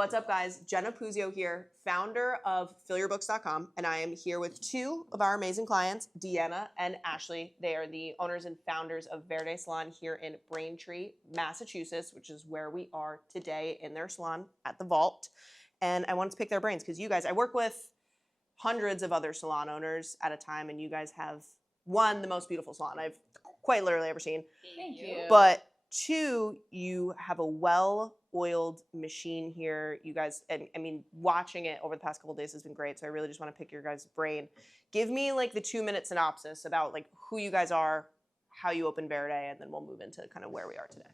What's up, guys? Jenna Puzio here, founder of FillYourBooks.com, and I am here with two of our amazing clients, Deanna and Ashley. They are the owners and founders of Verde Salon here in Braintree, Massachusetts, which is where we are today in their salon at the Vault. And I wanted to pick their brains because you guys, I work with hundreds of other salon owners at a time, and you guys have, one, the most beautiful salon I've quite literally ever seen. Thank you. But two, you have a well-oiled machine here. You guys, and I mean, watching it over the past couple of days has been great. So I really just want to pick your guys' brain. Give me like the 2-minute synopsis about like who you guys are, how you opened Verde, and then we'll move into kind of where we are today.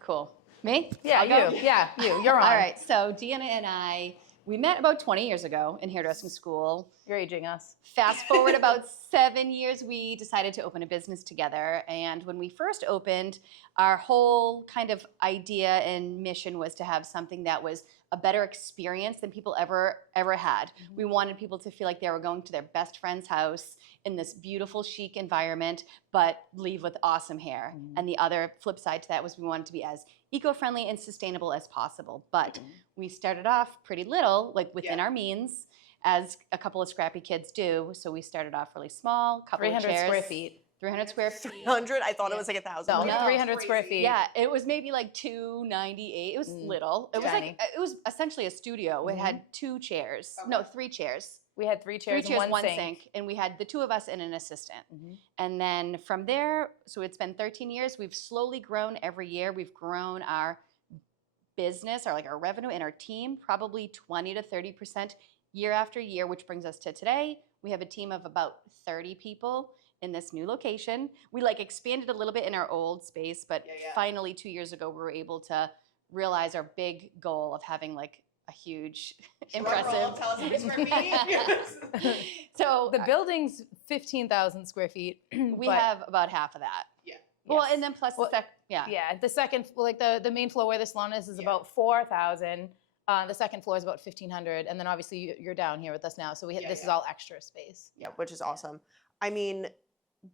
Cool. Me? Yeah, I'll go? you. Yeah, you. You're on. All right. So Deanna and we met about 20 years ago in hairdressing school. You're aging us. Fast forward about 7 years, we decided to open a business together. And when we first opened, our whole kind of idea and mission was to have something that was a better experience than people ever had. Mm-hmm. We wanted people to feel like they were going to their best friend's house in this beautiful, chic environment, but leave with awesome hair. Mm-hmm. And the other flip side to that was we wanted to be as eco-friendly and sustainable as possible. But we started off pretty little, like within our means, as a couple of scrappy kids do. So we started off really small, couple of 300 chairs. square feet. 300 square feet. 300? I thought it was like 1,000. No, 300 square feet. Yeah, it was maybe like 298. It was little. It was like it was essentially a studio. It had 2 chairs. Okay. No, 3 chairs. We had 3 chairs, 3 chairs, and one sink. sink, and we had the 2 of us and an assistant. And then from there, so it's been 13 years. We've slowly grown every year. We've grown our business, our revenue, and our team probably 20 to 30% year after year, which brings us to today. We have a team of about 30 people in this new location. We like expanded a little bit in our old space, but finally 2 years ago we were able to realize our big goal of having like a huge, impressive. Tell us how many square feet. So The building's 15,000 square feet. we but- have about half of that. Yeah. Well, Yes. and then plus Yeah, the second, like the main floor where the salon is about 4,000. The second floor is about 1,500, and then obviously you're down here with us now, so this is all extra space. Yeah, which is awesome. I mean,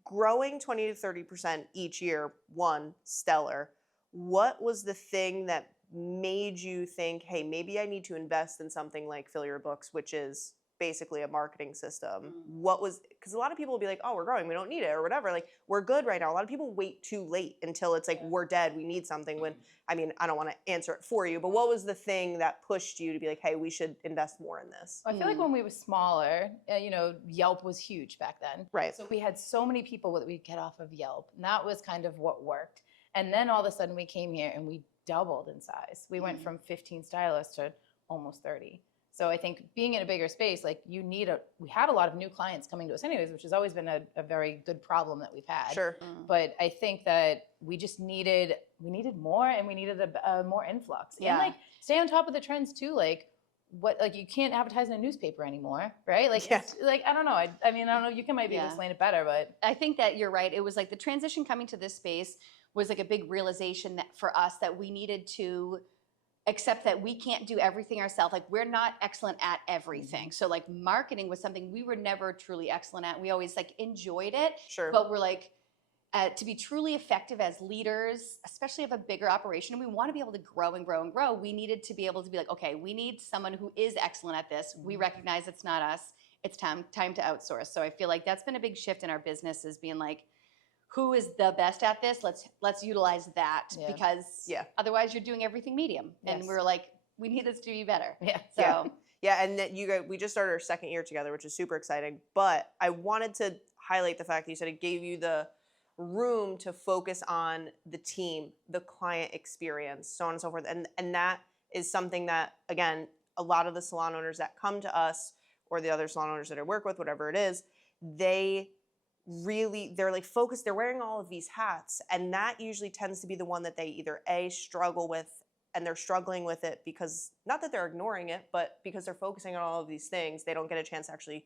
growing 20 to 30% each year, one, stellar. What was the thing that made you think, hey, maybe I need to invest in something like Fill Your Books, which is basically a marketing system? What was, because a lot of people will be like, oh, we're growing, we don't need it or whatever. Like, we're good right now. A lot of people wait too late until it's like, we're dead, we need something. When, I mean, I don't want to answer it for you, but what was the thing that pushed you to be like, hey, we should invest more in this? I feel like when we were smaller, Yelp was huge back then. Right. So we had so many people that we'd get off of Yelp, and that was kind of what worked. And then all of a sudden we came here and we doubled in size. We went from 15 stylists to almost 30. So I think being in a bigger space, like we had a lot of new clients coming to us anyways, which has always been a very good problem that we've had. Sure. But I think that we just needed more, and we needed a more influx. Yeah. And like stay on top of the trends too. Like you can't advertise in a newspaper anymore, right? Like, it's, like I don't know. I mean, I don't know. You can maybe explain it better, but I think that you're right. It was like the transition coming to this space was like a big realization that for us that we needed to accept that we can't do everything ourselves. Like we're not excellent at everything. So like marketing was something we were never truly excellent at. We always like enjoyed it, Sure. but we're like, to be truly effective as leaders, especially of a bigger operation, and we want to be able to grow and grow and grow, we needed to be able to be like, okay, we need someone who is excellent at this. We recognize it's not us. It's time to outsource. So I feel like that's been a big shift in our business, is being like, who is the best at this? Let's utilize that, because otherwise you're doing everything medium. And we're like, we need this to be better. yeah. So Yeah, and that we just started our second year together, which is super exciting. But I wanted to highlight the fact that you said it gave you the room to focus on the team, the client experience, so on and so forth. And that is something that, again, a lot of the salon owners that come to us, or the other salon owners that I work with, whatever it is, they're like focused, they're wearing all of these hats, and that usually tends to be the one that they either struggle with, and they're struggling with it because, not that they're ignoring it, but because they're focusing on all of these things, they don't get a chance to actually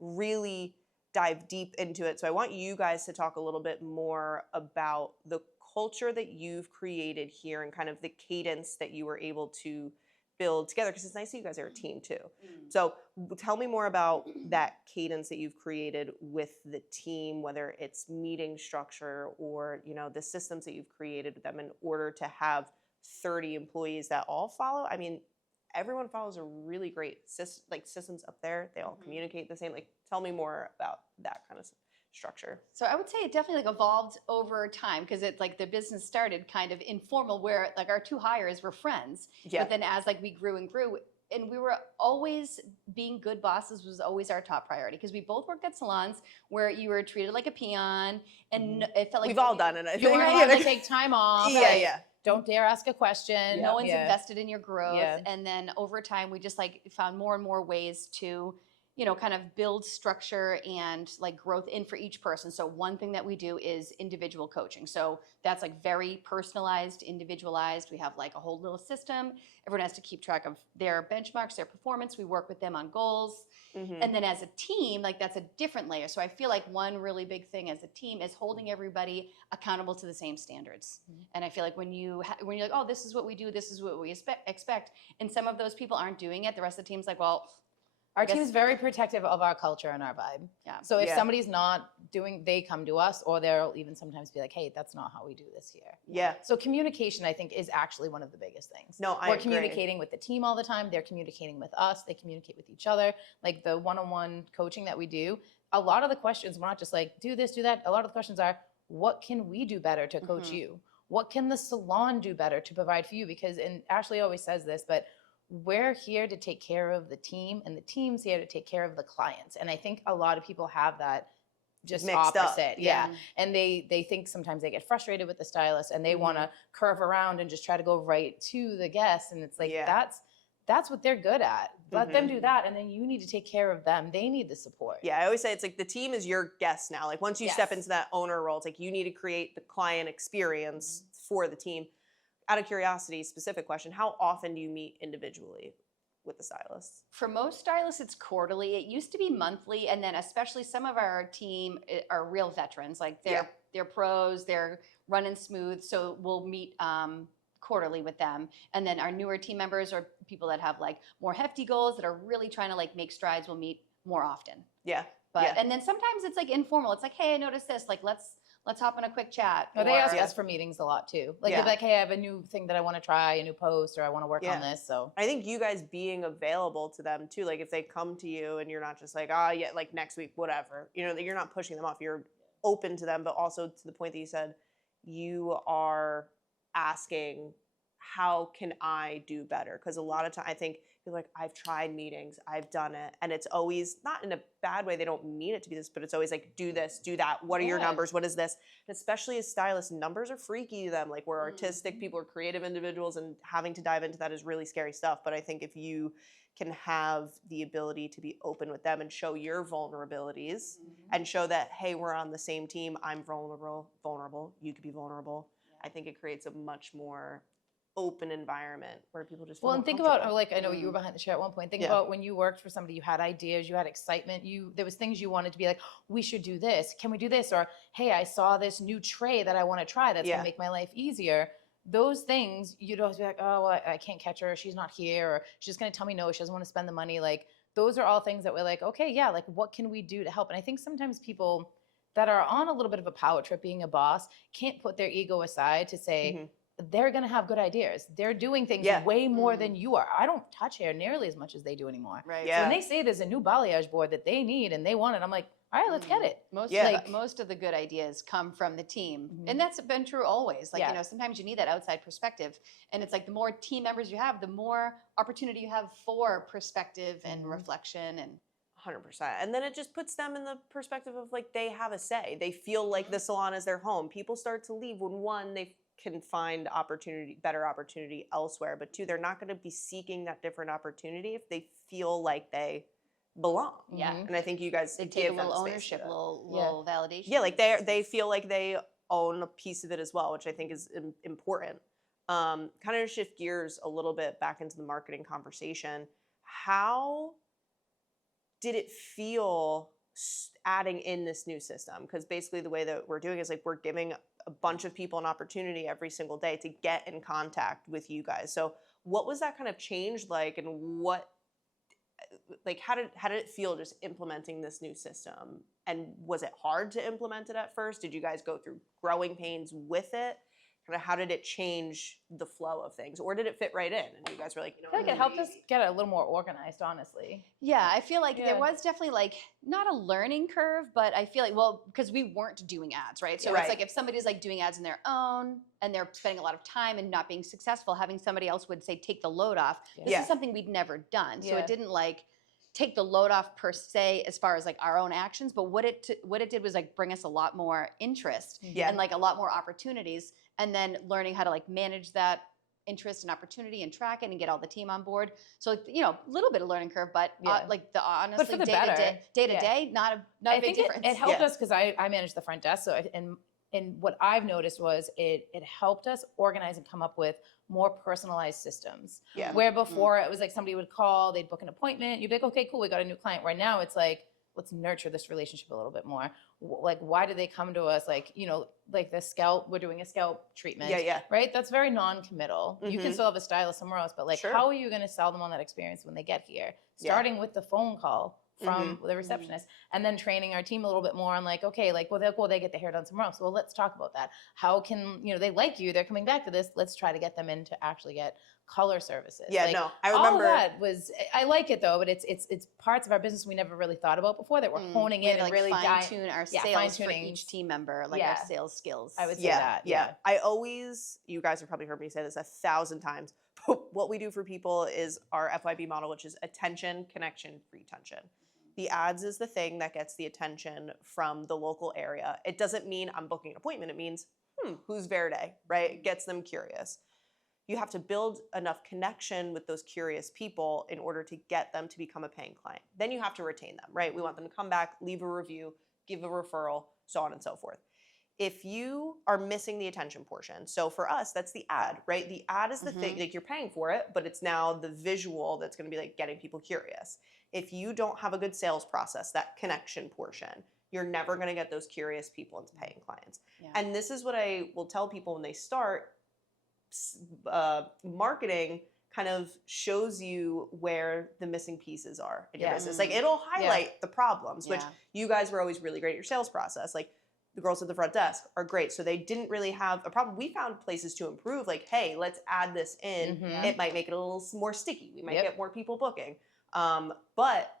really dive deep into it. So I want you guys to talk a little bit more about the culture that you've created here and kind of the cadence that you were able to build together, because it's nice that you guys are a team too. So tell me more about that cadence that you've created with the team, whether it's meeting structure or, the systems that you've created with them in order to have 30 employees that all follow. I mean, everyone follows a really great systems up there. They all Mhm. communicate the same. Like, tell me more about that kind of structure. So I would say it definitely like evolved over time because it's like the business started kind of informal where like our two hires were friends. Yeah. But then as like we grew and grew and we were always being good bosses was always our top priority because we both worked at salons where you were treated like a peon and it felt like We've all done it, I You think. weren't allowed to take time off. Yeah, like, yeah. Don't dare ask a question. no one's Yeah. invested in your growth. Yeah. And then over time, we just like found more and more ways to, you know, kind of build structure and like growth in for each person. So one thing that we do is individual coaching. So that's like very personalized, individualized. We have like a whole little system. Everyone has to keep track of their benchmarks, their performance. We work with them on goals. Mhm. And then as a team, like that's a different layer. So I feel like one really big thing as a team is holding everybody accountable to the same standards. Mhm. And I feel like when you're like, oh, this is what we do, this is what we expect, and some of those people aren't doing it, the rest of the team's like, well, Our I guess- team's very protective of our culture and our vibe. Yeah. So if Yeah. somebody's not doing, they come to us, or they'll even sometimes be like, hey, that's not how we do this here. Yeah. So communication, I think, is actually one of the biggest things. No, I We're agree. communicating with the team all the time. They're communicating with us. They communicate with each other. Like the one-on-one coaching that we do, a lot of the questions, we're not just like, do this, do that. A lot of the questions are, what can we do better to coach Mhm. you? What can the salon do better to provide for you? Because, and Ashley always says this, but we're here to take care of the team and the team's here to take care of the clients. And I think a lot of people have that just Mixed up. opposite. Yeah. Yeah. And they think sometimes they get frustrated with the stylist and they Mhm. want to curve around and just try to go right to the guest. And it's like, Yeah. that's what they're good at. Let them Mhm. do that. And then you need to take care of them. They need the support. Yeah, I always say it's like the team is your guest now. Like once you step Yes. into that owner role, it's like you need to create the client experience Mm-hmm. for the team. Out of curiosity, specific question, how often do you meet individually with the stylists? For most stylists, it's quarterly. It used to be monthly, and then especially some of our team are real veterans. Like they're pros, they're running smooth. So we'll meet quarterly with them. And then our newer team members or people that have like more hefty goals that are really trying to like make strides will meet more often. Yeah. But Yeah. and then sometimes it's like informal. It's like, hey, I noticed this. Like let's hop on a quick chat. Or they ask or- us for meetings a lot too. Like Yeah. they're like, hey, I have a new thing that I want to try, a new post, or I want to work Yeah. on this. So I think you guys being available to them too, like if they come to you and you're not just like, oh yeah, like next week, whatever, you know, that you're not pushing them off, you're open to them, but also to the point that you said, you are asking, how can I do better? Because a lot of time I think you're like, I've tried meetings, I've done it, and it's always not in a bad way. They don't mean it to be this, but it's always like, do this, do that. What are your Yeah. numbers? What is this? And especially as stylists, numbers are freaky to them. Like we're artistic people, are creative individuals, and having to dive into that is really scary stuff. But I think if you can have the ability to be open with them and show your vulnerabilities and show that, hey, we're on the same team. I'm vulnerable. You could be vulnerable. I think it creates a much more open environment where people just feel well, more and think comfortable. about like I know you were behind the chair at one point. Think Yeah. about when you worked for somebody, you had ideas, you had excitement, there was things you wanted to be like, we should do this. Can we do this? Or hey, I saw this new tray that I want to try that's Yeah. gonna make my life easier. Those things you'd always be like, oh, well, I can't catch her, she's not here, or she's gonna tell me no, she doesn't want to spend the money. Like those are all things that we're like, okay, yeah, like what can we do to help? And I think sometimes people that are on a little bit of a power trip being a boss can't put their ego aside to say, Mhm. they're going to have good ideas. They're doing things Yeah. way more than you are. I don't touch hair nearly as much as they do anymore. Right. Yeah. So when they say there's a new balayage board that they need and they want it, I'm like, all right, let's get it. Most Yeah. of most of the good ideas come from the team. Mhm. And that's been true always. Like, Yeah. you know, sometimes you need that outside perspective. And it's like the more team members you have, the more opportunity you have for perspective and Mhm. reflection and 100%. And then it just puts them in the perspective of like they have a say. They feel like the salon is their home. People start to leave when one, they can find better opportunity elsewhere, but two, they're not going to be seeking that different opportunity if they feel like they belong. yeah. Mhm. And I think you guys They give take a them little space to ownership, do that. little validation. Yeah, like they feel like they own a piece of it as well, which I think is important. Kind of shift gears a little bit back into the marketing conversation. How did it feel adding in this new system? Because basically the way that we're doing is like we're giving a bunch of people an opportunity every single day to get in contact with you guys. So what was that kind of change like, and what, like how did it feel just implementing this new system? And was it hard to implement it at first? Did you guys go through growing pains with it? kind of how did it change the flow of things, or did it fit right in? And you guys were like, you know, I feel like it helped us get a little more organized, honestly. Yeah, I feel like there Yeah. was definitely like not a learning curve, but I feel like, well, because we weren't doing ads, right? So Right. it's like if somebody's like doing ads on their own and they're spending a lot of time and not being successful, having somebody else would say take the load off. This Yeah. is something we'd never done. So Yeah. it didn't like take the load off per se as far as like our own actions, but what it did was like bring us a lot more interest Yeah. and like a lot more opportunities, and then learning how to like manage that interest and opportunity and track it and get all the team on board. So like, you know, a little bit of learning curve, but Yeah. like the honestly for the day better. to Yeah. day, not a I big think difference. it helped Yeah. us because I managed the front desk. So and what I've noticed was it helped us organize and come up with more personalized systems. Yeah. Where before it was like somebody would call, they'd book an appointment, you'd be like, okay, cool, we got a new client. Right now it's like, let's nurture this relationship a little bit more. Like, why do they come to us? Like, you know, like the scalp, we're doing a scalp treatment. Yeah. Right? That's very non-committal. You can Mhm. still have a stylist somewhere else, but like, Sure. how are you going to sell them on that experience when they get here? Yeah. Starting with the phone call from the receptionist, and then training our team a little bit more on like, okay, like, well, they'll go, they get their hair done somewhere else. Well, let's talk about that. How can, you know, they like you, they're coming back to this. Let's try to get them in to actually get color services. Yeah, Like, no, I all remember. of that was, I like it though, but it's parts of our business we never really thought about before that we're honing We in had to, and like, really fine tune our yeah, sales for fine-tuning. each team member, like Yeah. our sales skills. I would say Yeah, that. yeah. I always, you guys have probably heard me say this 1,000 times, but what we do for people is our FYB model, which is attention, connection, retention. The ads is the thing that gets the attention from the local area. It doesn't mean I'm booking an appointment. It means, who's Verde, right? It gets them curious. You have to build enough connection with those curious people in order to get them to become a paying client. Then you have to retain them, right? We want them to come back, leave a review, give a referral, so on and so forth. If you are missing the attention portion, so for us, that's the ad, right? The ad is the thing, like you're paying for it, but it's now the visual that's gonna be like getting people curious. If you don't have a good sales process, that connection portion, you're never gonna get those curious people into paying clients. Yeah. And this is what I will tell people when they start. Marketing kind of shows you where the missing pieces are in your Yeah. business. Like it'll highlight the problems, which Yeah. you guys were always really great at your sales process. Like the girls at the front desk are great. So they didn't really have a problem. We found places to improve, like, hey, let's add this in. Mhm. It might make it a little more sticky. We might Yep. get more people booking. But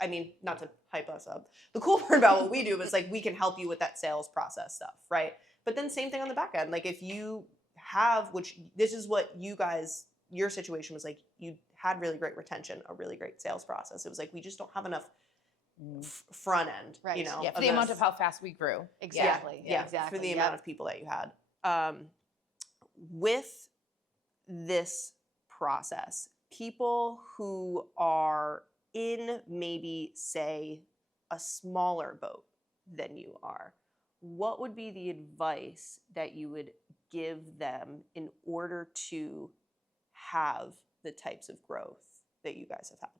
I mean, not to hype us up. The cool part about what we do is like we can help you with that sales process stuff, right? But then same thing on the back end. Like if you have, which this is what you guys, your situation was like, you had really great retention, a really great sales process. It was like, we just don't have enough front end, you Right. know, Yeah, for the amount of how fast we grew. Exactly. yeah, exactly. for the Yep. amount of people that you had. With this process, people who are in maybe, say, a smaller boat than you are, what would be the advice that you would give them in order to have the types of growth that you guys have had?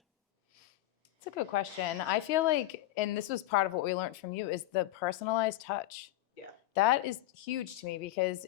It's a good question. I feel like, and this was part of what we learned from you, is the personalized touch. Yeah. That is huge to me because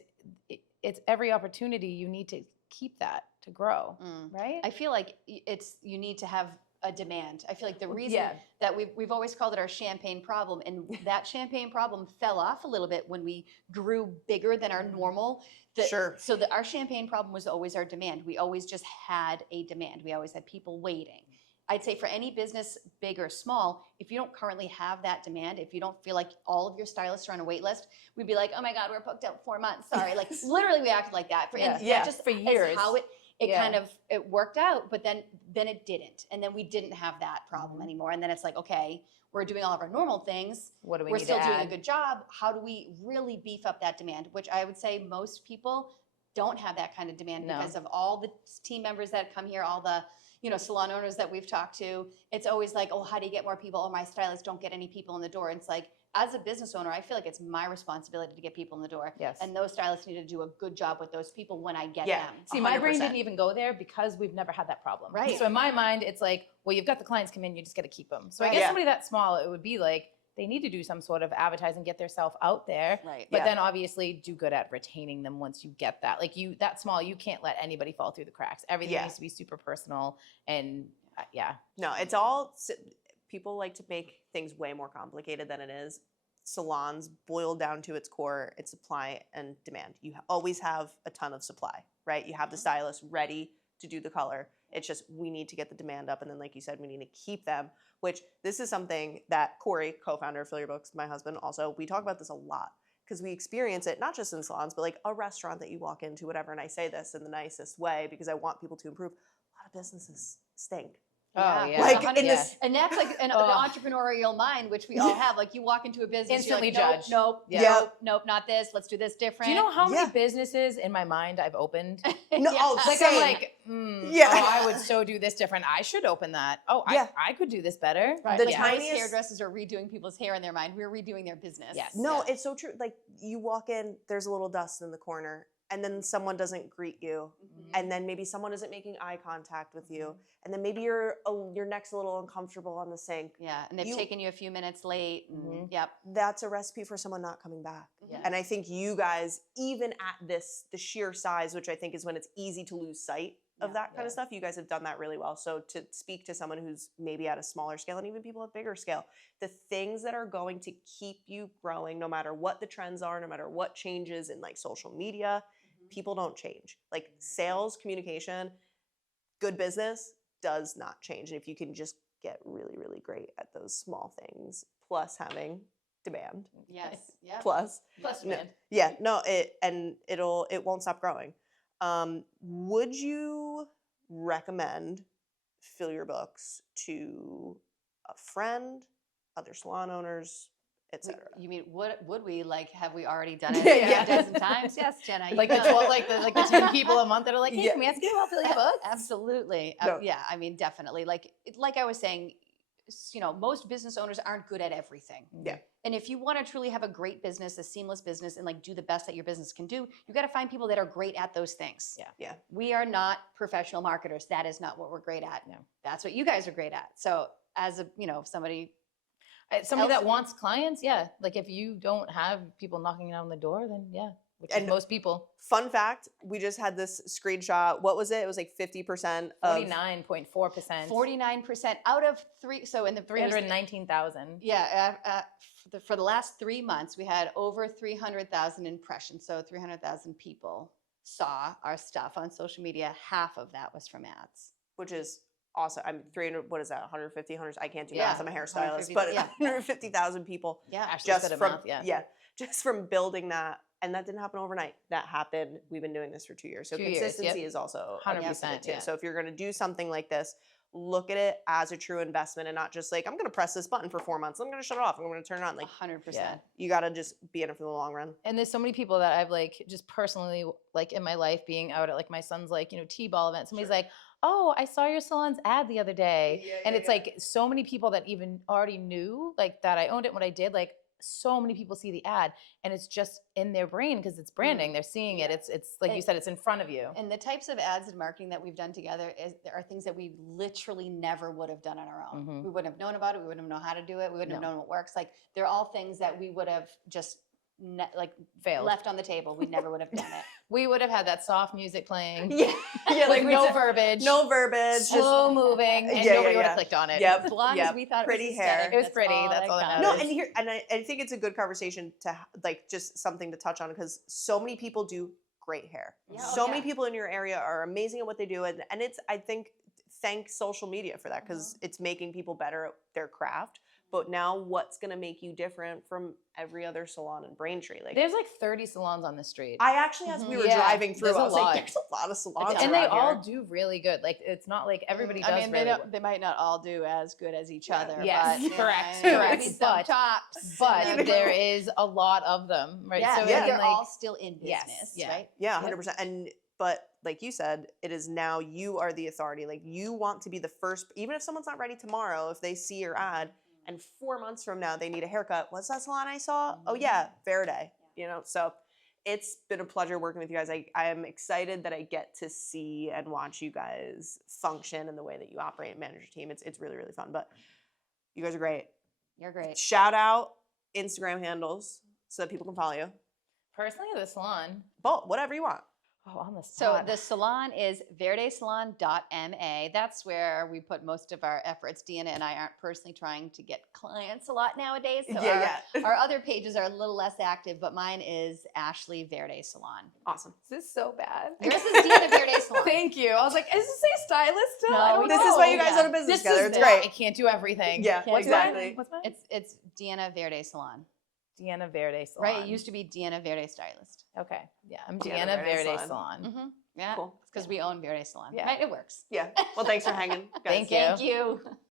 it's every opportunity you need to keep that to grow, right? I feel like you need to have a demand. I feel like the reason Yeah. that we've always called it our champagne problem, and that champagne problem fell off a little bit when we grew bigger than our normal. Sure. So our champagne problem was always our demand. We always just had a demand. We always had people waiting. I'd say for any business, big or small, if you don't currently have that demand, if you don't feel like all of your stylists are on a wait list, we'd be like, oh my God, we're booked out 4 months. Sorry. Like literally we acted like that. And Yeah. that just For years. is how it Yeah. kind of, it worked out, but then it didn't. And then we didn't have that problem anymore. And then it's like, okay, we're doing all of our normal things. What do we We're need still to doing add? a good job. How do we really beef up that demand? Which I would say most people don't have that kind of demand No. because of all the team members that come here, all the salon owners that we've talked to. It's always like, oh, how do you get more people? Oh, my stylists don't get any people in the door. And it's like, as a business owner, I feel like it's my responsibility to get people in the door. Yes. And those stylists need to do a good job with those people when I get Yeah. them. See, my brain 100%. didn't even go there because we've never had that problem. Right. So in my mind, it's like, well, you've got the clients come in, you just got to keep them. So I Right. guess Yeah. somebody that small, it would be like, they need to do some sort of advertising, get themselves out there. Right. But Yeah. then obviously do good at retaining them once you get that. Like that small, you can't let anybody fall through the cracks. Everything Yeah. needs to be super personal. And yeah. No, it's all, people like to make things way more complicated than it is. salons boil down to its core, it's supply and demand. You always have a ton of supply, right? You have the stylist ready to do the color. It's just we need to get the demand up, and then like you said, we need to keep them, which this is something that Corey, co-founder of Fill Your Books, my husband, also, we talk about this a lot because we experience it not just in salons, but like a restaurant that you walk into, whatever, and I say this in the nicest way because I want people to improve. A lot of businesses stink. Oh yeah. Like, 100%. in this- and that's like the entrepreneurial mind, which we all have. Like you walk into a business, Instantly you're like, judge. Nope, Yeah. nope, nope, not this. Let's do this different. Do you know how Yeah. many businesses in my mind I've opened? No, oh, Like same. I'm like, Yeah. oh, I would so do this different. I should open that. Oh, Yeah. I could do this better. Right. The Like tiniest- most hairdressers are redoing people's hair in their mind. We're redoing their business. Yes. No, Yeah. it's so true. Like you walk in, there's a little dust in the corner, and then someone doesn't greet you, and then maybe someone isn't making eye contact with you, and then maybe your neck's a little uncomfortable on the sink. Yeah, and they've You- taken you a few minutes late. And, Yep. That's a recipe for someone not coming back. Yeah. And I think you guys, even at the sheer size, which I think is when it's easy to lose sight of Yeah. that kind Yeah. of stuff, you guys have done that really well. So to speak to someone who's maybe at a smaller scale and even people at bigger scale, the things that are going to keep you growing, no matter what the trends are, no matter what changes in like social media, people don't change. Like sales, communication, good business does not change. And if you can just get really, really great at those small things, plus having demand, Yes. Yeah. plus Plus no, demand. yeah, no, it won't stop growing. Would you recommend Fill Your Books to a friend, other salon owners, etc.? You mean would we like have we already done it Yeah. a dozen times? Yes, Jenna. you Like the know. 12, like the 10 people a month that are like, hey, Yeah. can we ask you about Fill Your Books? Absolutely. No. Yeah, I mean, definitely. Like I was saying, most business owners aren't good at everything. Yeah. And if you want to truly have a great business, a seamless business, and like do the best that your business can do, you got to find people that are great at those things. Yeah. Yeah. We are not professional marketers. That is not what we're great at. No. That's what you guys are great at. So as a, somebody, Somebody that Else- wants clients, yeah. Like if you don't have people knocking on the door, then yeah, which is And- most people. Fun fact: we just had this screenshot. What was it? It was like 50% of 49.4%. 49% out of three. So in the it was- 319,000. Yeah, for the last 3 months, we had over 300,000 impressions. So 300,000 people saw our stuff on social media. Half of that was from ads. which is awesome. I'm 300. What is that? 150, 100. I can't do Yeah, math. I'm a hairstylist, 150, but yeah. 150,000 people Yeah. Ashley's just good at from math, yeah. just from building that, and that didn't happen overnight. That happened. We've been doing this for 2 years, so 2 years, consistency yep. is also a piece of it 100%, too. yeah. So if you're going to do something like this, look at it as a true investment and not just like I'm going to press this button for 4 months. I'm going to shut it off. I'm going to turn it on. Like 100%. Yeah. you got to just be in it for the long run. And there's so many people that I've like just personally like in my life being out at like my son's like, T-ball event. Somebody's like, oh, I saw your salon's ad the other day. And it's like so many people that even already knew like that I owned it, what I did, like so many people see the ad and it's just in their brain because it's branding. They're seeing it. It's like you said, it's in front of you. And the types of ads and marketing that we've done together there are things that we literally never would have done on our own. Mhm. We wouldn't have known about it. We wouldn't have known how to do it. We wouldn't have No. known what works. Like they're all things that we would have just Failed. left on the table. We never would have done it. We would have had that soft music playing. Yeah, yeah, Like we no said, verbiage. no verbiage, just Slow moving. And Yeah, nobody yeah, would yeah. have clicked on it. Yep. As long Yep. as we thought Pretty it was hair. aesthetic, It was pretty, that's all that counted. No, matters. and here, and I think it's a good conversation to like just something to touch on because so many people do great hair. Yeah. So Oh, many yeah. people in your area are amazing at what they do, and it's I think thank social media for that because it's making people better at their craft. But now, what's going to make you different from every other salon in Braintree? Like, There's like 30 salons on the street. I actually, as we were Yeah, driving through, there's I a was lot. like, there's a lot of salons, And they around all here. do really good. Like it's not like everybody does I mean, really well. they might not all do as good as each other. Yes, but, correct, I mean, correct. some But- tops. But You know? there is a lot of them, right? Yeah, so yeah. I mean, they're like, all still in Yes, business, yeah. right? Yeah, Yep. 100%. And but like you said, it is now you are the authority. Like you want to be the first, even if someone's not ready tomorrow, if they see your ad and 4 months from now they need a haircut, what's that salon I saw? Oh yeah, Verde. So it's been a pleasure working with you guys. I am excited that I get to see and watch you guys function and the way that you operate and manage your team. It's really, really fun. But you guys are great. You're great. Shout out Instagram handles so that people can follow you. personally, the salon. Both, whatever you want. Oh, on the So spot. the salon is verdesalon.ma. That's where we put most of our efforts. Deanna and I aren't personally trying to get clients a lot nowadays. So Yeah. our other pages are a little less active, but mine is Ashley Verde Salon. Awesome. This is so bad. Yours is Deanna Verde Salon. Thank you. I was like, is this a stylist still? No, I don't This know. is why you guys Yeah. own a business This together. is It's why great. I can't do everything. Yeah, Yeah, exactly. What's mine? It's Deanna Verde Salon. Deanna Verde Salon. Right? It used to be Deanna Verde Stylist. Okay. Yeah, I'm Deanna Deanna Verde Verde Salon. Salon. Mm-hmm. Yeah. Cool. It's because we own Verde Salon. Yeah. Right? It works. Yeah. Well, thanks for hanging, guys. Thank you. Thank you.